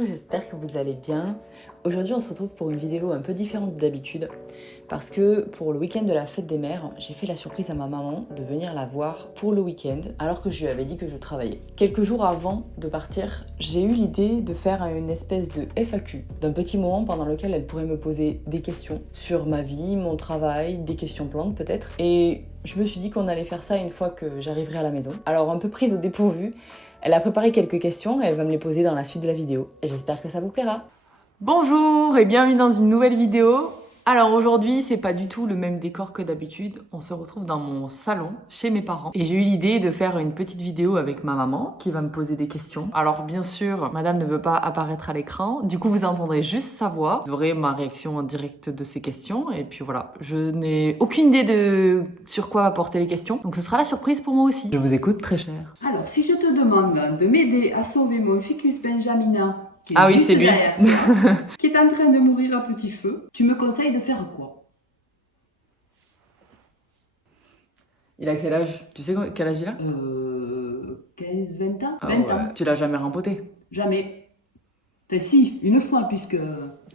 Bonjour, j'espère que vous allez bien. Aujourd'hui on se retrouve pour une vidéo un peu différente d'habitude parce que pour le week-end de la fête des mères, j'ai fait la surprise à ma maman de venir la voir pour le week-end alors que je lui avais dit que je travaillais. Quelques jours avant de partir, j'ai eu l'idée de faire une espèce de FAQ, d'un petit moment pendant lequel elle pourrait me poser des questions sur ma vie, mon travail, des questions plantes peut-être. Et je me suis dit qu'on allait faire ça une fois que j'arriverai à la maison. Alors un peu prise au dépourvu, elle a préparé quelques questions et elle va me les poser dans la suite de la vidéo. J'espère que ça vous plaira. Bonjour et bienvenue dans une nouvelle vidéo. Alors aujourd'hui, c'est pas du tout le même décor que d'habitude. On se retrouve dans mon salon, chez mes parents. Et j'ai eu l'idée de faire une petite vidéo avec ma maman qui va me poser des questions. Alors bien sûr, madame ne veut pas apparaître à l'écran. Du coup, vous entendrez juste sa voix. Vous aurez ma réaction en direct de ces questions. Et puis voilà, je n'ai aucune idée de sur quoi va porter les questions. Donc ce sera la surprise pour moi aussi. Je vous écoute très cher. Alors, si je te demande de m'aider à sauver mon ficus benjamina, qui est Ah oui, juste c'est lui. derrière toi, qui est en train de mourir à petit feu, tu me conseilles de faire quoi? Il a quel âge? Tu sais quel âge il a? 15, 20 ans? Ah 20 ouais. ans. Tu l'as jamais rempoté? Jamais. Enfin si, une fois, puisque...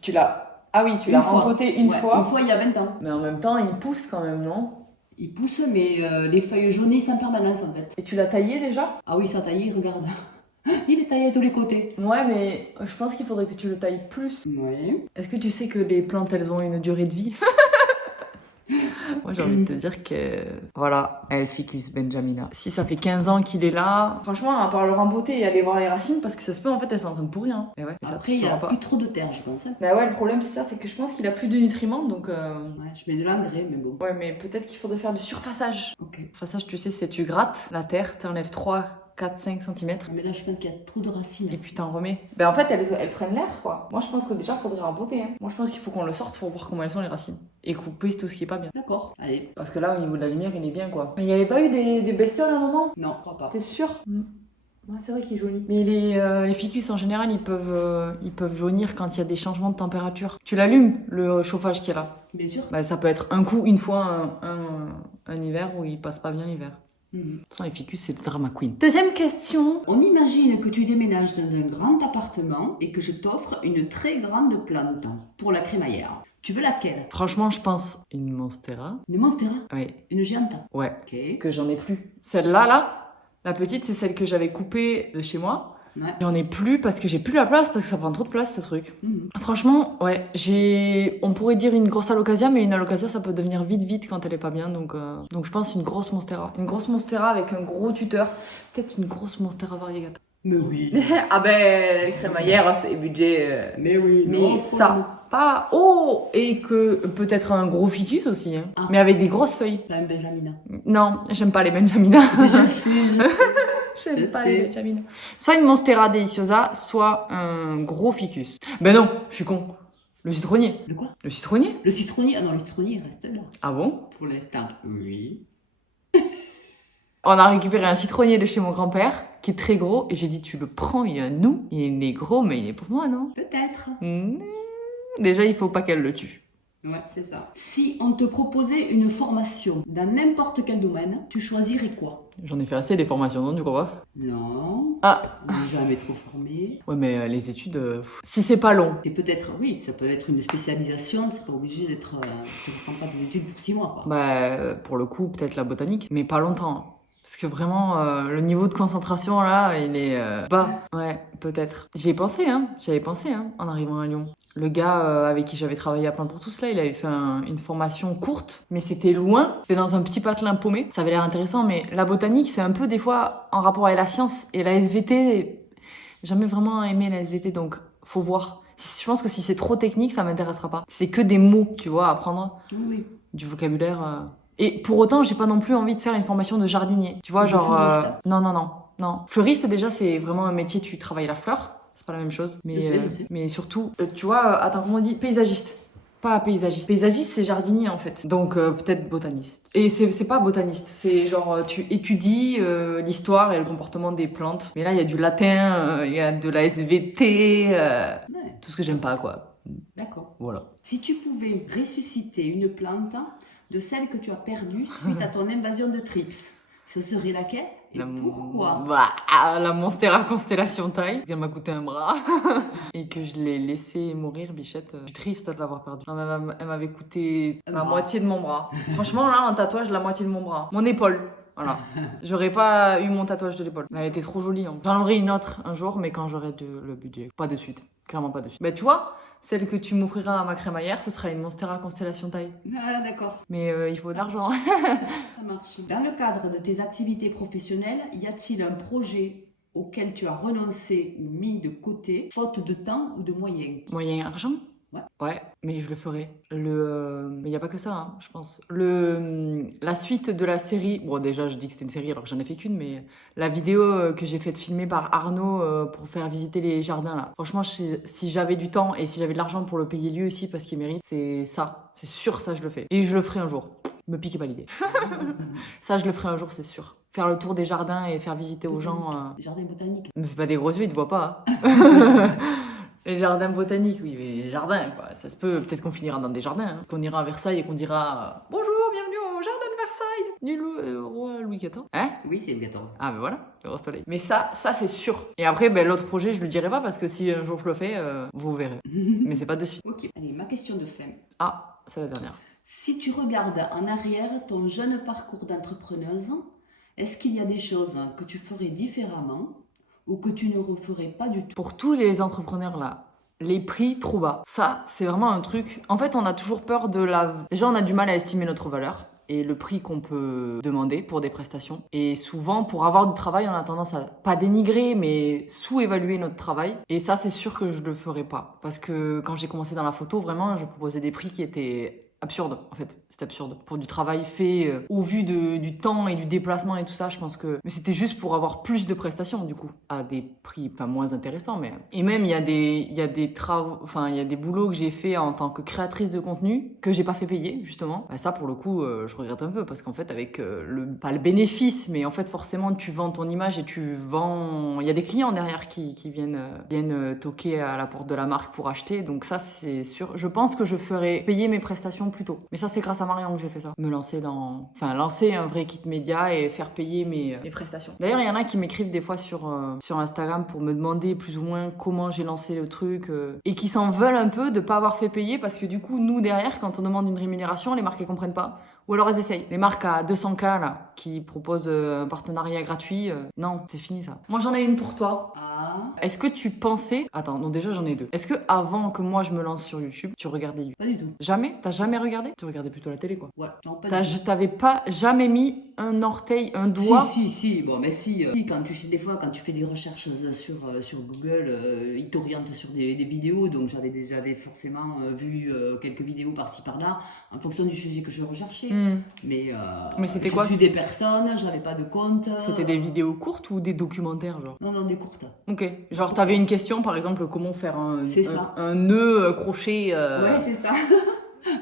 Tu l'as... Ah oui, tu Une l'as fois. rempoté une Ouais, fois. Une fois, il y a 20 ans. Mais en même temps, il pousse quand même, non? Il pousse, mais les feuilles jaunissent en permanence, en fait. Et tu l'as taillé déjà? Ah oui, ça taillé, regarde. Il est taillé à tous les côtés. Ouais, mais je pense qu'il faudrait que tu le tailles plus. Oui. Est-ce que tu sais que les plantes, elles ont une durée de vie? Moi, j'ai envie de te dire que... Voilà, elle ficus benjamina. Si ça fait 15 ans qu'il est là... Franchement, à part le rempoter et aller voir les racines, parce que ça se peut, en fait, elles sont en train de pourrir. Hein. Et ouais, et ça Après, il n'y a poussera pas. plus trop de terre, je pense. Hein. Mais ouais, le problème, c'est ça, c'est que je pense qu'il a plus de nutriments, donc... Ouais, je mets de l'engrais, mais bon. Ouais, mais peut-être qu'il faudrait faire du surfaçage. Ok. Surfaçage, tu sais, c'est tu grattes la terre, t'enlèves 3, 4, 5 cm. Mais là, je pense qu'il y a trop de racines. Et puis t'en remets. Ben en fait, elles prennent l'air, quoi. Moi, je pense que déjà, faudrait rempoter. Hein. Moi, je pense qu'il faut qu'on le sorte pour voir comment elles sont les racines. Et couper tout ce qui est pas bien. D'accord, allez. Parce que là, au niveau de la lumière, il est bien, quoi. Mais il n'y avait pas eu des bestioles à un moment? Non, je crois pas. T'es sûr? Ouais, c'est vrai qu'il est jauni. Mais les ficus, en général, ils peuvent jaunir quand il y a des changements de température. Tu l'allumes, le chauffage qui est là. Bien sûr. Ben, ça peut être un coup, une fois, un hiver où il passe pas bien l'hiver. De toute façon, les ficus, c'est le drama queen. Deuxième question. On imagine que tu déménages dans un grand appartement et que je t'offre une très grande plante pour la crémaillère. Tu veux laquelle? Franchement, je pense une monstera. Une monstera? Oui. Une géante? Ouais. Ok. Que j'en ai plus. Celle-là, là, la petite, c'est celle que j'avais coupée de chez moi. Ouais. J'en ai plus parce que j'ai plus la place, parce que ça prend trop de place, ce truc. Franchement, ouais, on pourrait dire une grosse alocasia, mais une alocasia, ça peut devenir vite quand elle est pas bien. Donc je pense une grosse monstera. Une grosse monstera avec un gros tuteur. Peut-être une grosse monstera variegata. Mais oui. Ah ben, les crémaillères, c'est budget... Mais oui. Mais non, ça, pas... Oh! Et que peut-être un gros ficus aussi, hein. Ah. Mais avec des grosses feuilles. T'as un benjamina. Non, j'aime pas les benjamina. Je sais. J'aime Je pas sais. les benjamina. Soit une monstera deliciosa, soit un gros ficus. Ben non, je suis con. Le citronnier. Le quoi? Le citronnier? Le citronnier? Ah non, le citronnier, il reste là. Ah bon? Pour l'instant. Oui. On a récupéré un citronnier de chez mon grand-père, qui est très gros, et j'ai dit, tu le prends, il est à nous. Il est gros, mais il est pour moi, non? Peut-être. Déjà, il faut pas qu'elle le tue. Ouais, c'est ça. Si on te proposait une formation dans n'importe quel domaine, tu choisirais quoi? J'en ai fait assez des formations, non, du coup, pas? Non. Ah! Jamais trop formé. Ouais, mais les études, si c'est pas long. C'est peut-être, oui, ça peut être une spécialisation, c'est pas obligé d'être. Tu ne prends pas des études pour 6 mois, quoi. Bah, pour le coup, peut-être la botanique, mais pas longtemps. Parce que vraiment, le niveau de concentration, là, il est bas. Ouais, peut-être. J'avais pensé, en arrivant à Lyon. Le gars avec qui j'avais travaillé à Plein pour tous, là, il avait fait une formation courte, mais c'était loin. C'était dans un petit patelin paumé. Ça avait l'air intéressant, mais la botanique, c'est un peu, des fois, en rapport avec la science. Et la SVT, j'ai jamais vraiment aimé la SVT, donc faut voir. Je pense que si c'est trop technique, ça m'intéressera pas. C'est que des mots, tu vois, à apprendre. Oui. Du vocabulaire... Et pour autant, j'ai pas non plus envie de faire une formation de jardinier. Tu vois, De genre... fleuriste. Non. Fleuriste, déjà, c'est vraiment un métier, tu travailles la fleur. C'est pas la même chose. Mais, Je sais. mais surtout, tu vois, attends, comment on dit? Paysagiste. Pas paysagiste. Paysagiste, c'est jardinier, en fait. Donc, peut-être botaniste. Et c'est pas botaniste. C'est genre, tu étudies l'histoire et le comportement des plantes. Mais là, il y a du latin, il y a de la SVT, Ouais, tout ce que j'aime pas, quoi. d'accord. Voilà. Si tu pouvais ressusciter une plante de celle que tu as perdue suite à ton invasion de trips, Ce serait laquelle et pourquoi? La Monstera Constellation Taille. Elle m'a coûté un bras. Et que je l'ai laissé mourir, Bichette. Je suis triste de l'avoir perdue. Non, mais elle m'avait coûté la moitié de mon bras. Franchement, là, un tatouage, la moitié de mon bras. Mon épaule. Voilà. J'aurais pas eu mon tatouage de l'épaule. Elle était trop jolie. Hein. J'en aurai une autre un jour, mais quand j'aurai le budget. Pas de suite. Clairement pas de suite. Bah, tu vois, celle que tu m'offriras à ma crémaillère, ce sera une Monstera Constellation Taille. Ah, d'accord. Mais il faut de l'argent. Ça marche. Dans le cadre de tes activités professionnelles, y a-t-il un projet auquel tu as renoncé ou mis de côté, faute de temps ou de moyens? Moyen argent? Ouais, mais je le ferai. Mais il n'y a pas que ça, hein, je pense. La suite de la série, bon déjà je dis que c'était une série alors que j'en ai fait qu'une, mais la vidéo que j'ai faite filmer par Arnaud pour faire visiter les jardins là. Franchement, si j'avais du temps et si j'avais de l'argent pour le payer lui aussi parce qu'il mérite, c'est ça. C'est sûr, ça je le fais. Et je le ferai un jour. Me piquez pas l'idée. Ça je le ferai un jour, c'est sûr. Faire le tour des jardins et faire visiter aux gens. Des jardins botaniques. Me fais pas des grosses yeux, ils te voient pas. Hein. Les jardins botaniques, oui, mais les jardins, quoi. Ça se peut, peut-être qu'on finira dans des jardins. Hein. Qu'on ira à Versailles et qu'on dira bonjour, bienvenue au jardin de Versailles. Nul roi Louis XIV. Hein? Oui, c'est le 14. Ah, ben voilà, le roi soleil. Mais ça c'est sûr. Et après, l'autre projet, je le dirai pas parce que si un jour je le fais, vous verrez. Mais c'est pas de suite. Ok, allez, ma question de fin. Ah, c'est la dernière. Si tu regardes en arrière ton jeune parcours d'entrepreneuse, est-ce qu'il y a des choses que tu ferais différemment ou que tu ne referais pas du tout? Pour tous les entrepreneurs là, les prix trop bas, ça c'est vraiment un truc. En fait, on a toujours peur Déjà, on a du mal à estimer notre valeur et le prix qu'on peut demander pour des prestations. Et souvent, pour avoir du travail, on a tendance à pas dénigrer, mais sous-évaluer notre travail. Et ça, c'est sûr que je le ferai pas. Parce que quand j'ai commencé dans la photo, vraiment, je proposais des prix qui étaient absurde en fait, c'est absurde pour du travail fait au vu du temps et du déplacement et tout ça. Je pense que mais c'était juste pour avoir plus de prestations du coup à des prix moins intéressants. Mais et même il y a des travaux, enfin il y a des boulots que j'ai fait en tant que créatrice de contenu que j'ai pas fait payer justement. Ça pour le coup je regrette un peu parce qu'en fait avec pas le bénéfice, mais en fait forcément tu vends ton image et tu vends, il y a des clients derrière qui viennent toquer à la porte de la marque pour acheter. Donc ça c'est sûr, je pense que je ferai payer mes prestations plus tôt. Mais ça, c'est grâce à Marion que j'ai fait ça. Lancer un vrai kit média et faire payer mes prestations. D'ailleurs, il y en a qui m'écrivent des fois sur Instagram pour me demander plus ou moins comment j'ai lancé le truc et qui s'en veulent un peu de pas avoir fait payer parce que du coup, nous, derrière, quand on demande une rémunération, les marques, elles comprennent pas. Ou alors elles essayent. Les marques à 200K là, qui proposent un partenariat gratuit, non, c'est fini ça. Moi j'en ai une pour toi. Ah. Est-ce que tu pensais... Attends, non déjà j'en ai deux. Est-ce que avant que moi je me lance sur YouTube, tu regardais YouTube? Pas du tout. Jamais? T'as jamais regardé? Tu regardais plutôt la télé quoi. Ouais, non, pas du tout. T'avais pas jamais mis un orteil, un doigt? Si, bon, mais si, des fois, quand tu fais des recherches sur Google, ils t'orientent sur des vidéos, donc j'avais forcément vu quelques vidéos par-ci par-là, en fonction du sujet que je recherchais. Mais c'était je quoi? suis des personnes, j'avais pas de compte. C'était des vidéos courtes ou des documentaires genre? Non, des courtes. Ok, genre t'avais une question par exemple, comment faire un nœud crochet Ouais, c'est ça.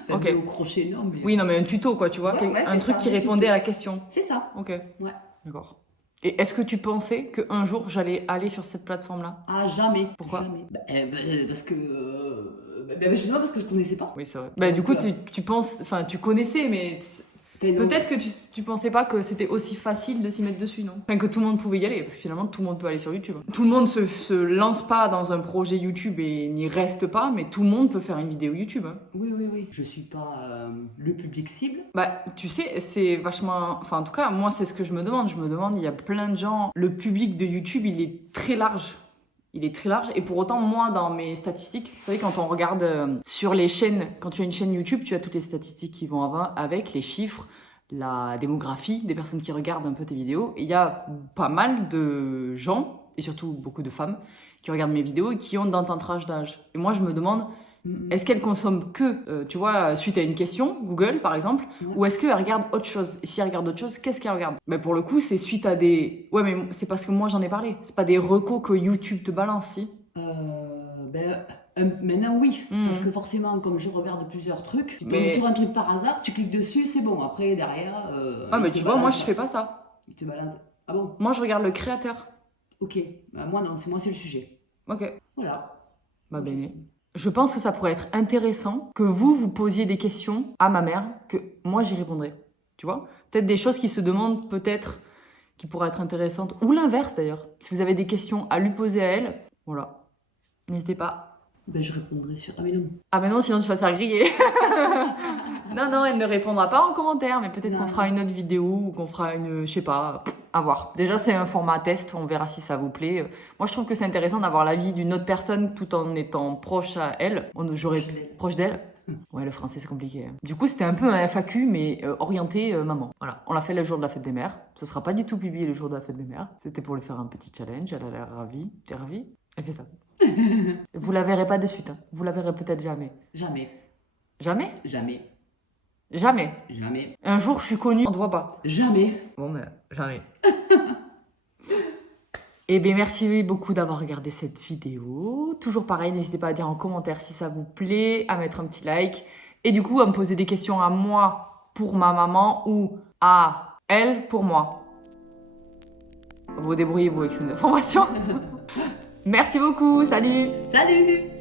Ok. Au crochet, non, mais... Oui, non, mais un tuto, quoi, tu vois, un truc qui répondait à la question. C'est ça. Ok. Ouais. D'accord. Et est-ce que tu pensais qu'un jour j'allais aller sur cette plateforme-là? Ah, jamais. Pourquoi? Jamais. Parce que... je sais pas, parce que je connaissais pas. Oui, c'est vrai. Du coup, tu penses... Enfin, tu connaissais, mais... Peut-être que tu pensais pas que c'était aussi facile de s'y mettre dessus, non? Enfin, que tout le monde pouvait y aller, parce que finalement, tout le monde peut aller sur YouTube. Tout le monde se lance pas dans un projet YouTube et n'y reste pas, mais tout le monde peut faire une vidéo YouTube. Hein. Oui. Je suis pas le public cible. Tu sais, c'est vachement... Enfin, en tout cas, moi, c'est ce que je me demande. Je me demande, il y a plein de gens... Le public de YouTube, il est très large. Il est très large et pour autant, moi, dans mes statistiques, vous savez, quand on regarde sur les chaînes, quand tu as une chaîne YouTube, tu as toutes les statistiques qui vont avec, les chiffres, la démographie des personnes qui regardent un peu tes vidéos. Et il y a pas mal de gens, et surtout beaucoup de femmes, qui regardent mes vidéos et qui ont dans ton tranche d'âge. Et moi, je me demande, est-ce qu'elles consomment que, tu vois, suite à une question, Google par exemple, ou est-ce qu'elles regardent autre chose? Et si elles regardent autre chose, qu'est-ce qu'elles regardent? Pour le coup, c'est suite à des... Ouais, mais c'est parce que moi j'en ai parlé. C'est pas des recos que YouTube te balance, si? Maintenant oui, parce que forcément comme je regarde plusieurs trucs, tu tombes sur un truc par hasard, tu cliques dessus, c'est bon, après derrière... mais tu vois, moi je fais pas ça. Il te balance... Ah bon? Moi je regarde le créateur. Ok, moi non, c'est le sujet. Ok. Voilà. Bene. Je pense que ça pourrait être intéressant que vous posiez des questions à ma mère, que moi j'y répondrai. Tu vois? Peut-être des choses qui se demandent peut-être qui pourra être intéressante, ou l'inverse d'ailleurs. Si vous avez des questions à lui poser à elle, voilà, n'hésitez pas. Ben, je répondrai sur... Ah mais non. Ah mais non, sinon tu vas te faire griller. Non, elle ne répondra pas en commentaire, mais peut-être qu'on fera une autre vidéo ou qu'on fera une, je sais pas, à voir. Déjà, c'est un format test, on verra si ça vous plaît. Moi, je trouve que c'est intéressant d'avoir l'avis d'une autre personne tout en étant proche à elle. J'aurais proche d'elle. Ouais, le français, c'est compliqué. Du coup, c'était un peu un FAQ, mais orienté maman. Voilà, on l'a fait le jour de la fête des mères. Ce sera pas du tout publié le jour de la fête des mères. C'était pour lui faire un petit challenge. Elle a l'air ravie. T'es ravie? Elle fait ça. Vous la verrez pas de suite. Hein. Vous la verrez peut-être jamais. Jamais. Jamais? Jamais. Jamais. Jamais. Un jour, je suis connue, on te voit pas. Jamais. Bon, ben, jamais. Eh bien, merci beaucoup d'avoir regardé cette vidéo. Toujours pareil, n'hésitez pas à dire en commentaire si ça vous plaît, à mettre un petit like. Et du coup, à me poser des questions à moi pour ma maman ou à elle pour moi. Vous débrouillez-vous avec ces informations. Merci beaucoup, salut! Salut!